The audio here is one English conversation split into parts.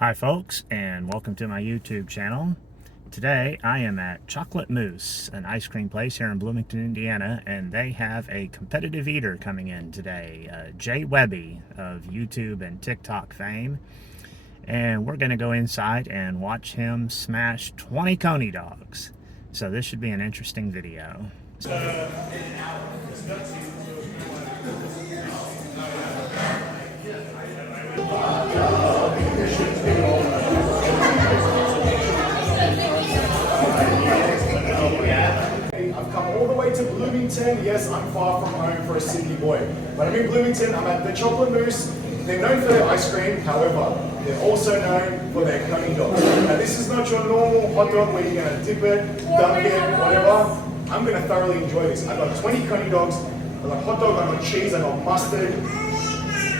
Hi folks, and welcome to my YouTube channel. Today I am at Chocolate Mousse, an ice cream place here in Bloomington, Indiana, and they have a competitive eater coming in today, Jwebby of YouTube and TikTok fame. And we're going to go inside and watch him smash 20 Coney dogs. So this should be an interesting video. I've come all the way to Bloomington. Yes, I'm far from home for a Sydney boy. But I'm in Bloomington, I'm at the Chocolate Mousse. They're known for their ice cream, however, they're also known for their Coney dogs. Now this is not your normal hot dog where you're gonna dip it, dunk it, whatever. I'm gonna thoroughly enjoy this. I've got 20 Coney dogs, I've got hot dog, I've got cheese, I've got mustard,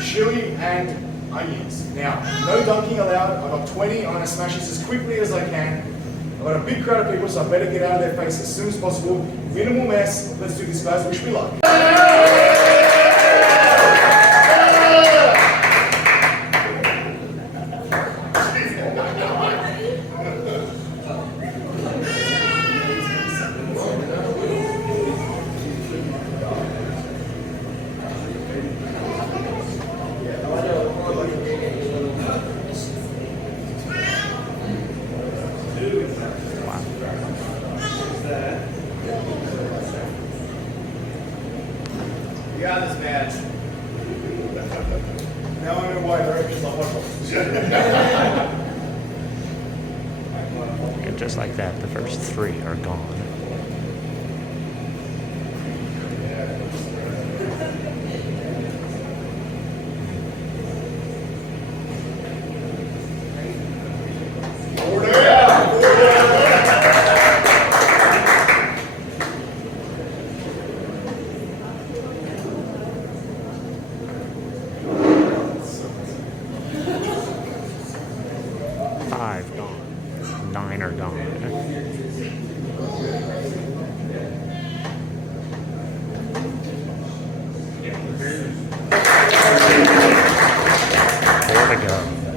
chili, and onions. Now, no dunking allowed. I've got 20, I'm gonna smash this as quickly as I can. I've got a big crowd of people, so I better get out of their face as soon as possible. Minimal mess. Let's do this, guys. Wish me luck. You got this, match. Now I know why directions are hot. And just like that, the first 3 are gone. Five gone. 9 are gone. 4 to go.